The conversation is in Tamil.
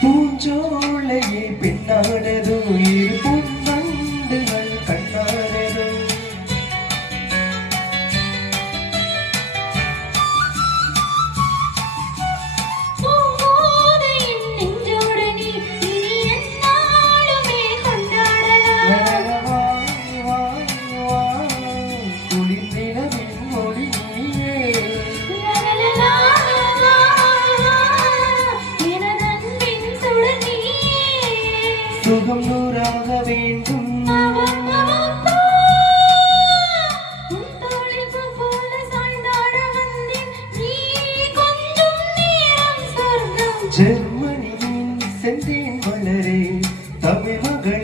பூஞ்சோலையே பெண்ணானதோ இரு பொன்னண்டுகள் கண்ணானதோ சுகம் நூறாக வேண்டும் ஜெர்மனியின் செந்தேன் மலரே தமிழ் மகளே